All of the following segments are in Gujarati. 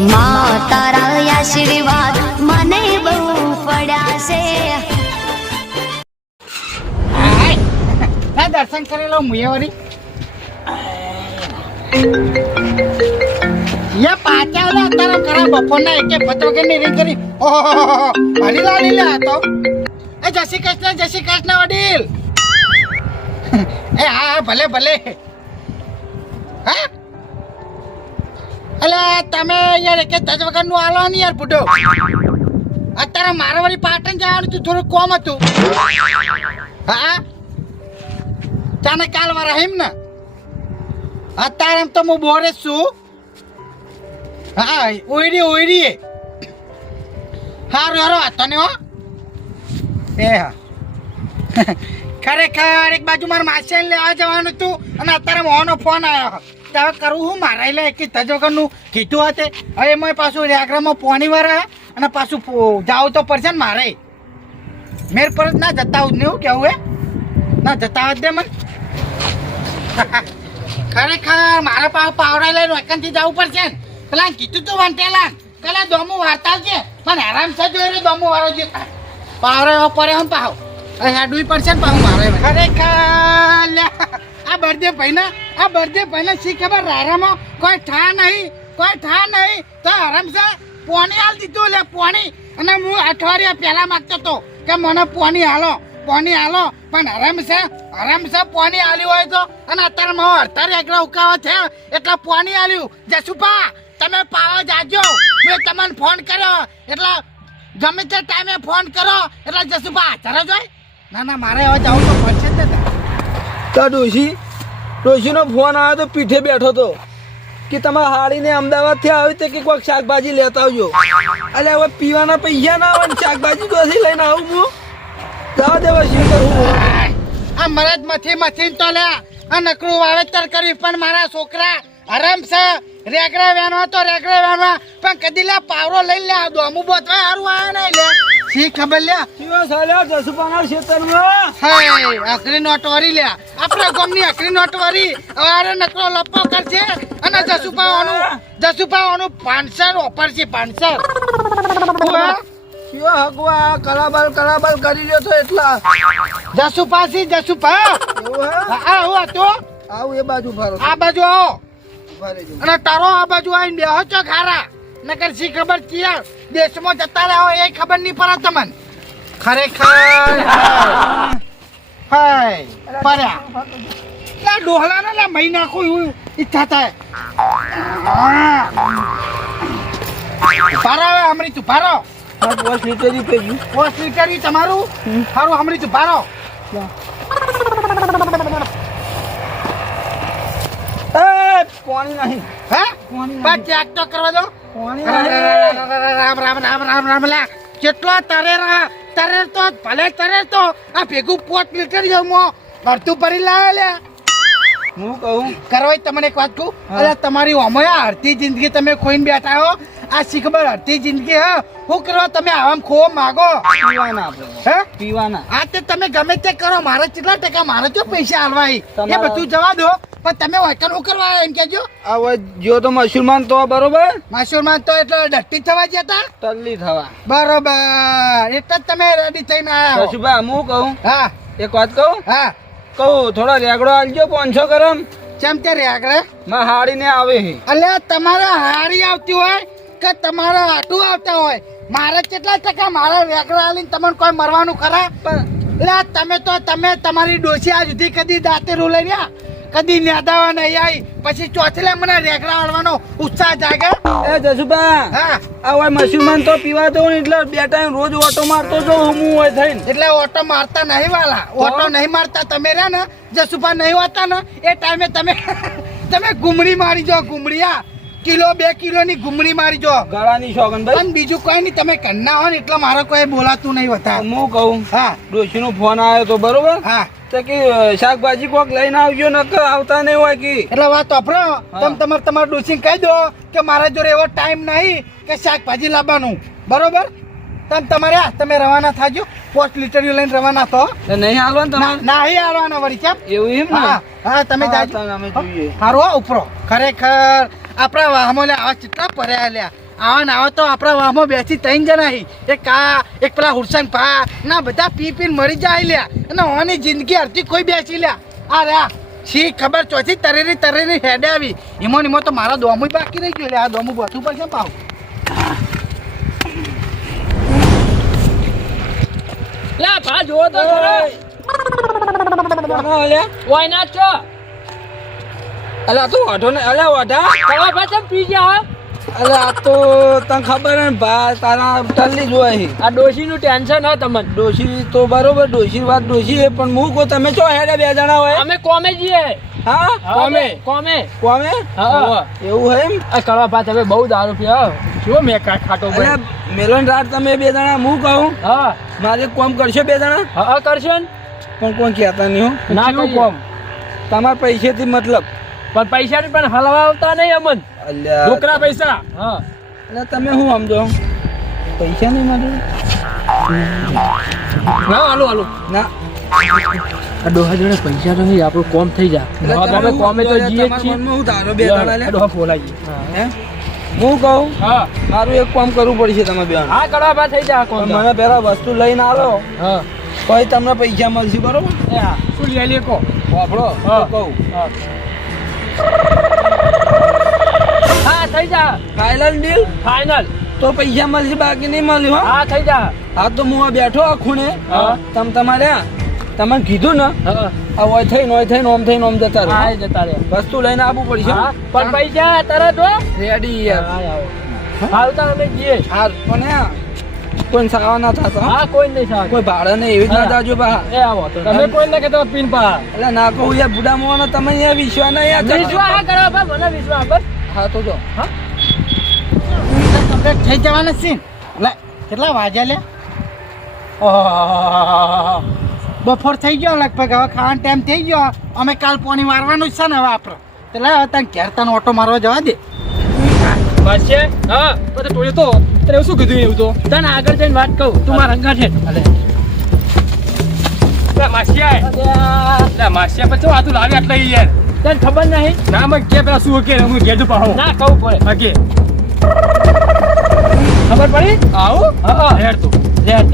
માં તારા આશીર્વાદ મને બહુ પડ્યા છે. દર્શન કરી લો મુયવરી યા પાછા ઓલા તારા કરા બપોરના એક પત્રો કે ની કરી ઓહો હરી લાલી લે તો એ જય શ્રી કૃષ્ણ વડીલ એ હા ભલે ભલે હા અલે તમે યાર કે તજ વગર નું આલો ને યાર બુડો અત્યારે મારે વળી પાટણ જવાનું તું થોડું કોમ હતું હા તને કાલ વાર હિમ ને અત્યારે એમ તો હું બોરે છું હા ઓઈડી હારું હારો તને હો એ હા ખરેખર એક બાજુ મારા માસી લેવા જવાનું હતું અને અત્યારે મોહનો ફોન આવ્યો હવે કરવું હું મારા એટલે એક તજોગરનું કીધું હતે હવે મેં પાછું રેગરામાં પોણી વાર અને પાછું જાવું તો પડશે ને મારે મેર પર ના જતા આવું જ નહીં કેવું હે ના જતા આવ દે મને ખરેખર મારા પાસે પાવડા લઈને વેકનથી જવું પડશે ને પેલા કીધું તું વંટેલા પેલા દોમું વાર્તા છે મને આરામ છે જોઈ રહ્યો દોમું વાળો છે પાવડા પડે હમ પાવ હેડવી પડશે ને પાછું મારે ખરેખર આ બર્થડે ભાઈને શી ખબર રારામાં કોઈ ઠા નહીં તો આરામ છે પોણી હાલ દીધું લે પોણી અને હું અઠવાડિયા પહેલા માંગતો હતો કે મને પોણી હાલો પણ આરામ છે પોણી આલ્યું હોય તો અને અત્યારે મારો અડતાર એકલા ઉકાવા છે એટલે પોણી આલ્યું જસુપા તમે પાવા જાજો મેં તમને ફોન કર્યો એટલે ગમે તે ટાઈમે ફોન કરો એટલે જસુપા ચાલો જોઈ ના મારે હવે જવું તો પડશે જ ને તો ડોશીનો ફોન આવ્યો તો પીઠે બેઠો તો કે તમારા હાડીને અમદાવાદથી આવી તો કે કોઈક શાકભાજી લેતા આવજો એટલે હવે પીવાના પૈસા ના આવે ને શાકભાજી તોથી લઈને આવું હું જવા દેવા શું કરું આ મરદ મથી તો લે આ નકરું વાવેતર કર્યું પણ મારા છોકરા આરામ છે રેગડા વેણવા પણ કદી લે પાવરો લઈ લે દોમું બોતવા હારું આવે નહીં લે શી ખબર લે જસુપાના ક્ષેત્રમાં હાય અકરી નોટવારી લે આપણા ગામની અકરી નોટવારી અરે નકરો લપ્પો કરશે અને જસુપાવાનું 500 ઓફર છે 500 હગવા કલાબલ કરી રહ્યો તો એટલા જસુપા આવું હતું આવું એ બાજુ ફરો આ બાજુ આવો અને તારો આ બાજુ આવીને બેહો છો ખારા નકર શી ખબર ક્યાં દેશમાં જતા રહો એ ખબર નહીં પડે તમને ખરેખર હાય પડ્યા લા ડોહલા ને લા મહી નાખું એવું ઈચ્છા થાય પારો હવે હમણાં તું પારો 5 લીટરી પેજી 5 લીટરી તમારું સારું હમણાં તું પારો પાણી નહીં હે બસ ચેક તો કરવા દો રામ લા કેટલો તરે તો ભલે તરે તો આ ભેગું 5 લીટર જેવું ભરતું ભરી લાવે લે હું કહું કરવાય તમને એક વાત કહું અરે તમારી અમોય અડધી જિંદગી તમે ખોઈને બેઠા હો આ શી ખબર અડધી જિંદગી હા શું કરવા તમે આમ ખો માગો પીવાના હે પીવાના આ તે તમે ગમે તે કરો મારે કેટલા ટકા મારે જો પૈસા આલવા એ બધું જવા દો પણ તમે વાયકન શું કરવા એમ કેજો હવે જો તો મુસલમાન તો બરોબર મુસલમાન તો એટલે ડટ્ટી થવા જતા ટલ્લી થવા બરોબર એટલે જ તમે રેડી થઈને આવ્યા જસુભા હું કહું હા એક વાત કહું હા કહું થોડો રેગડો આલજો 500 ગરમ ચમ તે રેગડે માં હાડીને આવે અલે તમારે હારી આવતી હોય કે તમારે આટું આવતા હોય મારે કેટલા ટકા મારા રેગડા આલીને તમને કોઈ મરવાનું ખરા એટલે તમે તમારી ડોસી આ સુધી કદી દાંતે રૂલે રહ્યા કદી નેદાવા નહીં આવી પછી ચોથલે મને રેગડા આલવાનો ઉત્સાહ જાગે એ જસુભા હા આ હોય મુસલમાન તો પીવા દો એટલે 2 ટાઈમ રોજ ઓટો મારતો જો હું હોય થઈને એટલે ઓટો મારતા નહીં વાલા ઓટો નહીં મારતા તમે રહ્યા ને જસુભા નહીં હોતા ને એ ટાઈમે તમે ગુમડી મારી જો ગુમડીયા કિલો 2 કિલોની ગુમડી મારી જો ગળાની શોગન ભાઈ અને બીજું કોઈ નહીં તમે કન્ના હો ને એટલે મારે કોઈ બોલાતું નહીં હોતા હું કહું હા ડોશીનો ફોન આવ્યો તો બરોબર હા તો કે શાકભાજી કોક લઈને આવજો નકર આવતા નહીં હોય કે એટલે વાત વાપરો તમે તમારા ડોસીને કહી દો કે મારા જોડે એવો ટાઈમ નહીં કે શાકભાજી લાવવાનું બરોબર તમે રવાના થાજો 5 લીટર લઈને રવાના થો નહીં હાલવાનું તમારે નહીં હાલવાના વળી કેમ એવું એમ ને હા તમે જાજો અમે જોઈએ હારો ઉપરો ખરેખર આપણા વાહમો લે આવા કેટલા પર્યા લ્યા આવા ને આવા તો આપણા વાહમાં બેસી ત્રણ જણા હી એક એક પેલા હુરસન ભા ના બધા પી પીને મરી જાય લ્યા અને ઓની જિંદગી અડધી કોઈ બેસી લ્યા આ રહ્યા શી ખબર ચોથી તરેની હેડે આવી એમાં તો મારા દોમું બાકી રહી ગયું લે આ દોમું બધું પડશે પાવ લે ભા જોવો તો ખરો ઓય ના છો અલ્યા તું વાઢો ને અલ્યા વાઢા કવા ભા ચમ પી ગયા અલ્યા આ તો તને ખબર ને ભા તારા ટલ્લી જ હોય આ ડોશી નું ટેન્શન હ તમને ડોશી તો બરોબર ડોશી વાત ડોશી છે પણ હું કહું તમે ચો હેડે બે જણા હોય અમે કોમે જઈએ હા કોમે કોમે કોમે હા એવું હે એમ આ કવા ભા તમે બહુ દારૂ પીઓ જો મે ખાટો અલ્યા મેલન રાત તમે બે જણા હું કહું હા મારે કોમ કરશો બે જણા હા કરશે ને પણ કોણ કહેતા નહીં હો ના કેવું કોમ તમારા પૈસેથી મતલબ પણ પૈસા ની પણ હલવા આવતા નહીં અમન અલ્યા ઢોકરા પૈસા હા અલ્યા તમે શું સમજો પૈસા નહીં માટે ના હાલો ના આ ડોહા જોડે પૈસા તો નહીં આપણું કોમ થઈ જાય તમે કોમે તો જઈએ જ છીએ હું તારો બે જણા લે ડોહા ફોલાઈ હે હું કહું હા મારું એક કામ કરવું પડશે તમે બે હા કડવા ભા થઈ જાય કોમ મને પેલા વસ્તુ લઈને આવો હા પછી તમને પૈસા મળશે બરોબર શું લઈ લે કો વાપરો હા. કહું હા થઈ જા ફાઇનલ ડીલ ફાઇનલ તો પૈસા મળશે બાકી નહીં મળ્યું હા થઈ જા હા તો હું આ બેઠો આ ખૂણે હા. તમારે તમને કીધું ને હા આ ઓય થઈને ઓમ થઈને ઓમ જતા રહો હા જતા રે વસ્તુ લઈને આવવું પડશે હા પણ પૈસા તરત હો રેડી યાર આવતા અમે જઈએ હાર પણ કોઈ સાવા ના થતા હા કોઈ નહીં સાહેબ કોઈ ભાડે ને એવી જ ના જાજો બા એ આવો તો તમે કોઈ ના કહેતો પીન પા એટલે ના કહું યાર બુડા મોવાનો તમે યાર વિશ્વાસ ના યાર વિશ્વાસ હા કરો બા મને વિશ્વાસ બસ હા તો જો હા કમ્પ્લીટ થઈ જવાના છે લે કેટલા વાગ્યા લે ઓહ બપોર થઈ ગયો લગભગ હવે ખાવાનો ટાઈમ થઈ ગયો અમે કાલ પોણી મારવાનું જ છે ને હવે આપણે એટલે હવે તને ઘેર તને ઓટો મારવા જવા દે બસ છે હા તો ટોળે તો તને શું કીધું એવું તો તને આગળ જઈને વાત કહું તું મારા અંગા છે માસિયા પછી આ તું લાવી આટલા યાર તને ખબર નહીં ના મને કે પેલા શું કે હું ઘેર પાહો ના કહું પડે ઓકે ખબર પડી આવું હા હેડ તું લેટ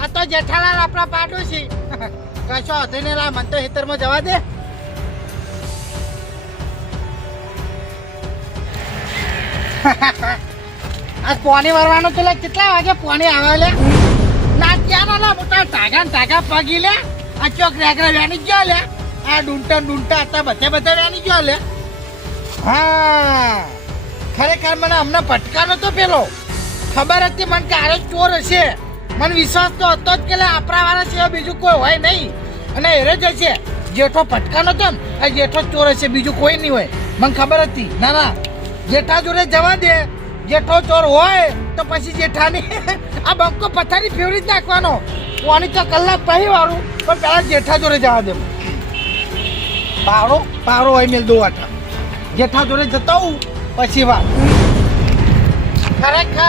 આ તો જેઠાલાલ આપણા પાડોશી કશો હતો ને લા મને તો ખેતરમાં જવા દે આ પોણી વરવાનું તો લે કેટલા વાગે પોણી આવે લે ના ત્યાં ના મોટા ટાગા પગી લે આ ચોક રેગરા વેની ગયો લે આ ડૂંટા હતા બધા વેની ગયો લે હા ખરેખર મને હમણાં ભટકાનો તો પેલો ખબર હતી મને કે આરે ચોર હશે મને વિશ્વાસ તો હતો જ કે આપણા વાળા સિવાય બીજું કોઈ હોય નહીં અને એરે જ હશે જેઠો ભટકાનો હતો ને આ જેઠો ચોર હશે બીજું કોઈ નહીં હોય મને ખબર હતી ના જેઠા જોડે જવા દે જેઠો ચોર હોય તો પછી જેઠાની આ બંકો પથારી ફેવરી જ નાખવાનો કોની તો કલાક પછી વાળું પણ પેલા જેઠા જોડે જવા દે પાવડો હોય મેલ દો આઠા જેઠા જોડે જતા હું પછી વાત ખરેખર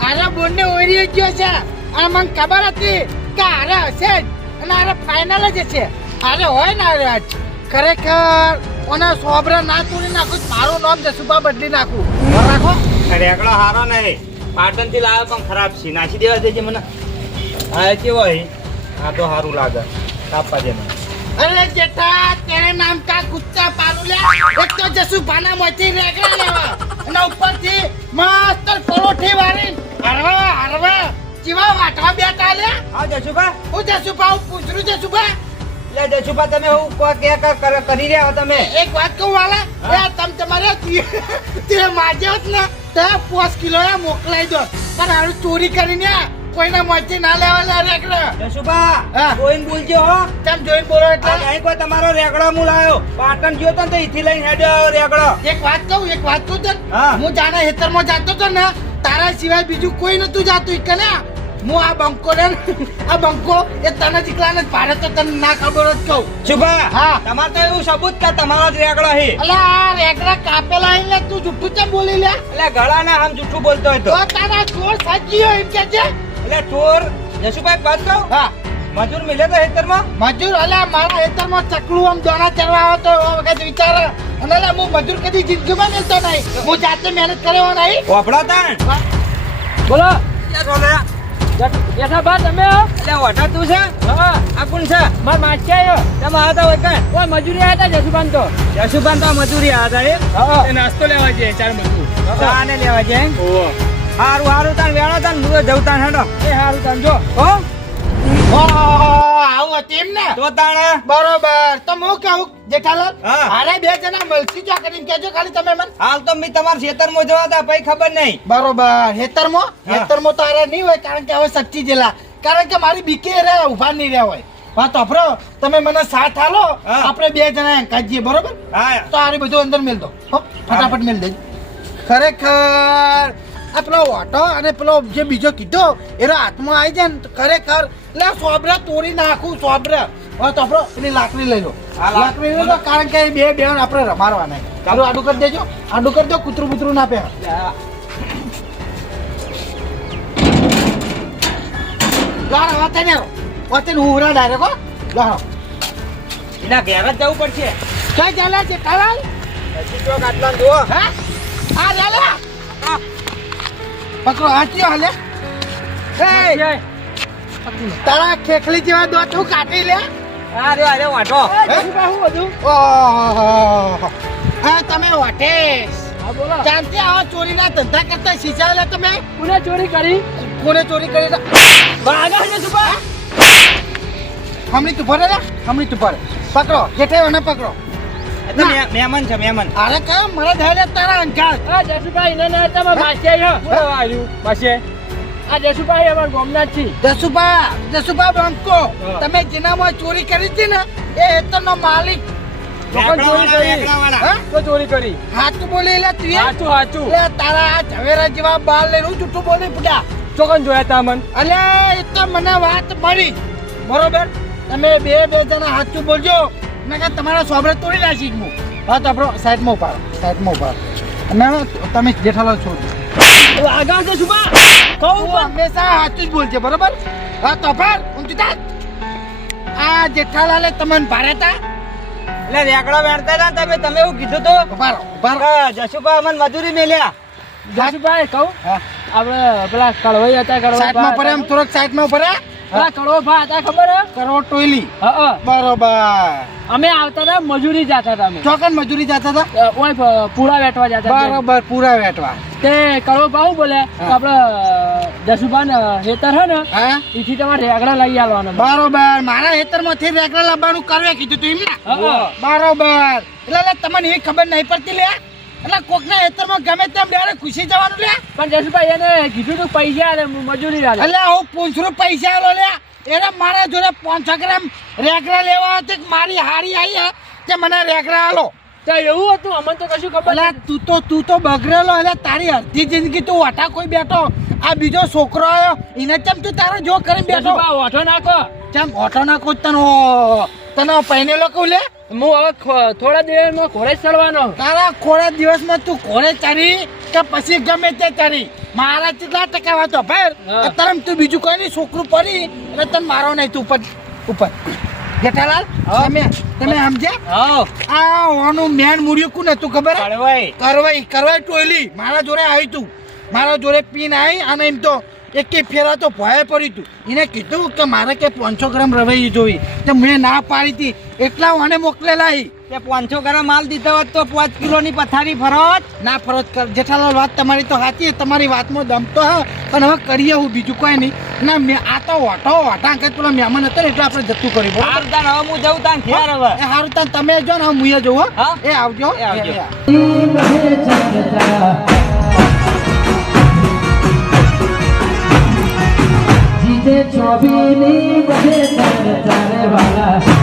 આરે બોનને ઓરી ગયો છે અને મને ખબર હતી કે આરે હશે જ અને આરે ફાઇનલ જ છે આરે હોય ને આરે આજ ખરેખર ઓને સોબરા ના તોડી નાખું મારું નામ જસુભા બદલી નાખું રાખો રેગડો હારો નહીં પાટણ થી લાવ્યો પણ ખરાબ છે નાખી દેવા દેજે મને હા કેવો હે આ તો સારું લાગે કાપવા દે મને અરે જેઠા તેરે નામ કા કુત્તા પાલું લે એક તો જસુભાના મોથી રેગડા લેવા અને ઉપરથી મસ્ત પરોઠી વાળી હરવા જીવા વાટવા બેઠા લે હા જશુભા હું જસુભા હું પૂછરું જસુભા એટલે જશુભા તમે હું કરી રહ્યા હો તમે એક વાત કહું વાલા એ તમ તમારે તે માજે હોત ને તે 5 કિલો મોકલાઈ દો પણ હારું ચોરી કરીને કોઈના મોથી ના લેવા રેગડા જશુભા હા. જોઈને બોલજો હો તેમ જોઈને બોલો એટલે અહીં કોઈ તમારો રેગડો હું લાવ્યો પાટણ ગયો તો ને તો ઈથી લઈને હેડ્યો રેગડો એક વાત કહું તને હા. હું જાણે હેતરમાં જાતો તો ને તારા સિવાય બીજું કોઈ નતું જાતું કે ને હું આ બંકો ને આ બંકો એ તને જ એકલાને જ ભાડે તો તને ના ખબર જ કહું શુભા હા. તમારે તો એવું સબૂત કે તમારો જ રેગડો હે અલા આ રેગડા કાપેલા આઈને તું જુઠ્ઠું ચમ બોલી લે એટલે ગળાના આમ જૂઠું બોલતો હોય તો તો તારા ચોર સાચી હોય એમ કે છે એટલે ચોર જશુભાઈ વાત કહું હા મજૂર મિલે તો હેતરમાં મજૂર અલ્યા મારા ખેતરમાં ચકલું આમ દોણા ચરવા આવે તો એવો વખત વિચાર અને અલ્યા હું મજૂર કદી જિંદગીમાં મિલતો નહીં હું જાતે મહેનત કર્યો નહીં ઓપડા તાણ બોલો ક્યાં છો લે બેઠા બા તમે એટલે ઓટા તું છે હા આ કોણ છે માર માસી આવ્યો તમે આવતા હોય કાં ઓય મજૂરી આવ્યા હતા જસુબાન તો યશુભાન તો મજૂરી આવ્યા હતા હા એ નાસ્તો લેવા જઈએ ચાર મજૂર ચાને લેવા જાય ઓહો હારું હારું તાણ વેણો તાણ હું જઉં તાણ હેડો એ હારું સમજો હો આવું હતું એમ ને તો તાણ બરોબર તો હું કહું જેઠાલાલ હા. અરે બે જણા મળશી ચા કરીને કહેજો ખાલી તમે મને હાલ તો મેં તમારા ખેતરમાં જવા હતા પછી ખબર નહીં બરોબર હેતરમાં હા. હેતરમાં તો અરે નહીં હોય કારણ કે હવે સચ્ચી જેલા કારણ કે મારી બીકે રે ઉભા નહીં રહ્યા હોય વાત અફરો તમે મને સાથ હાલો હા. આપણે બે જણા કાઢીએ બરોબર હા તો આરી બધું અંદર મેલ દો હો ફટાફટ મેલ દેજો ખરેખર આ પેલો ઓટો અને પેલો જે બીજો કીધો એનો હાથમાં આવી જાય ને તો ખરેખર એટલે સોબરા તોડી નાખું સોબરા હવે તો આપણો પેલી લાકડી લઈ લો હા, લાકડી લઈ લો કારણ કે એ બે બેન આપણે રમાડવાના ચાલો આડું કરી દેજો આડું કરી દો કૂતરું બૂતરું ના પહેર લારો વાતે ને વાતે ઉરા ડાયરેક્ટ હો લારો એના ઘેર જ જવું પડશે ક્યાં ચાલે છે કાલાલ હજી તો આટલા જુઓ હા આ લે લે પકડો હાચ્યો હાલે એ તારા ખેખલી જેવા દોત હું કાઢી લે અરે અરે વાટો ઓહો હા તમે વાટેશ હા બોલો જાણતી આવો ચોરીના ધંધા કરતા શીશાયેલા તમે કોને ચોરી કરી કોને ચોરી કરી ભાગા છે સુપા હમણી તું ભરે રે હમણી તું ભરે પકડો જેઠે એને પકડો એ તો મહેમાન છે મહેમાન અરે કયો મારા ધારે તારા અંજાર હા જસુભાઈ ના તમાર માસી આવ્યો બોલો આવ્યું માસી આ જસુભાઈ અમાર ગોમના જ છે જસુભા બંકો તમે જેનામાં ચોરી કરી હતી ને એ હેતરનો માલિક ચોકન ચોરી કરી વેકડાવાળા. હા? તો ચોરી કરી હાચું બોલી એટલે તું એ? સાચું સાચું એટલે તારા આ ઝવેરા જેવા બાલ લઈને હું જૂઠું બોલી પડ્યા ચોકન જોયા તા મન અલે એ તો મને વાત મળી બરોબર તમે બે જણા હાચું બોલજો મેં કે તમારા સોબરે તોડી નાખી હું હા તો આપણો સાઈડમાં ઉપાડો અને તમે જેઠાલાલ છોડજો આગળ છે સુપા તું હંમેશા સાચું જ બોલજે બરોબર હા તો ફેર ઊંચી થાક આ જેઠાલાલે તમને ભારેતા એટલે રેકડા વેણતા હતા ને તમે એવું કીધું તો ઉભારો જશુભા અમને મજૂરી મેલ્યા જસુભાઈ કહું હા આપણે પેલા કડવાઈ હતા સાઈડમાં ભરે એમ થોડોક સાઈડમાં ભરે પેલા કડવો ભા હતા ખબર હે? કરો ટોયલી હા બરોબર અમે આવતા હતા મજૂરી જતા હતા અમે ચોકન મજૂરી જતા હતા ઓય પૂરા વેટવા જતા હતા બરોબર પૂરા વેટવા તે કડવો ભાવ બોલે કે આપણે જસુભાન હેતર હે ને હા એથી તમારે રેગડા લઈ આવવાનો બરોબર મારા હેતરમાંથી રેકડા લાવવાનું કરવે કીધું તું એમ ને હા. બરોબર એટલે તમને એવી ખબર નહીં પડતી લે એટલે કોકના હેતરમાં ગમે તેમ ડાયરે ખુશી જવાનું લે પણ જસુભાઈ એને કીધું તું પૈસા આલે મજૂરી આલે એટલે હું 500 પૈસા આલો લે એને મારા જોડે 500 ગ્રામ રેકડા લેવા હતી કે મારી હારી આવી હે તે મને રેકડા આલો તો એવું હતું અમને તો કશું ખબર એટલે તું તો બગડેલો એટલે તારી અડધી જિંદગી તું વાટા કોઈ બેઠો આ બીજો છોકરો આવ્યો એને કેમ તું તારો જો કરીને બેઠો જસુભા ઓઠો નાખો કેમ ઓટો ના કોઈ તને પહેરેલો કહું લે હું હવે થોડા દિવસમાં ઘોડે જ ચડવાનો તારા ખોડા દિવસમાં તું ઘોડે ચડી કે પછી ગમે તે ચડી મારા કેટલા ટકા વાતો ફેર હા. અત્યારે તું બીજું કોઈ નહીં છોકરું પડી એટલે તને મારો નહીં તું ઉપર જેઠાલાલ તમે સમજ્યા હા આ ઓનું મેન મૂળ્યું કોને તું ખબર હે? કડવાઈ કરવાઈ ટોયલી મારા જોડે આવી તું મારા જોડે પીન આવી અને એમ તો એક ફેરા તો ભય પડી તું એને કીધું કે મારે કે 500 ગ્રામ રવાઈ જોઈ તો મેં ના પાડી હતી એટલા મને મોકલેલા હી તે 500 ગ્રામ માલ દીધો હોત તો 5 કિલોની પથારી ફરત ના ફરજ કર જેઠાલાલ વાત તમારી તો સાચી તમારી વાતમાં દમ તો હા પણ હવે કરીએ હું બીજું કોઈ નહીં ના મેં આ તો વાટા અંકત પેલો મહેમાન હતો ને એટલે આપણે જતું કર્યું બરોબર હાલ તાન હવે હું જઉં તાન ઘેર હવે એ સારું તાન તમે જો ને હું જવું હો હા? એ આવજો એ આવજો. જીતે ચોબીની બધે તારે વાલા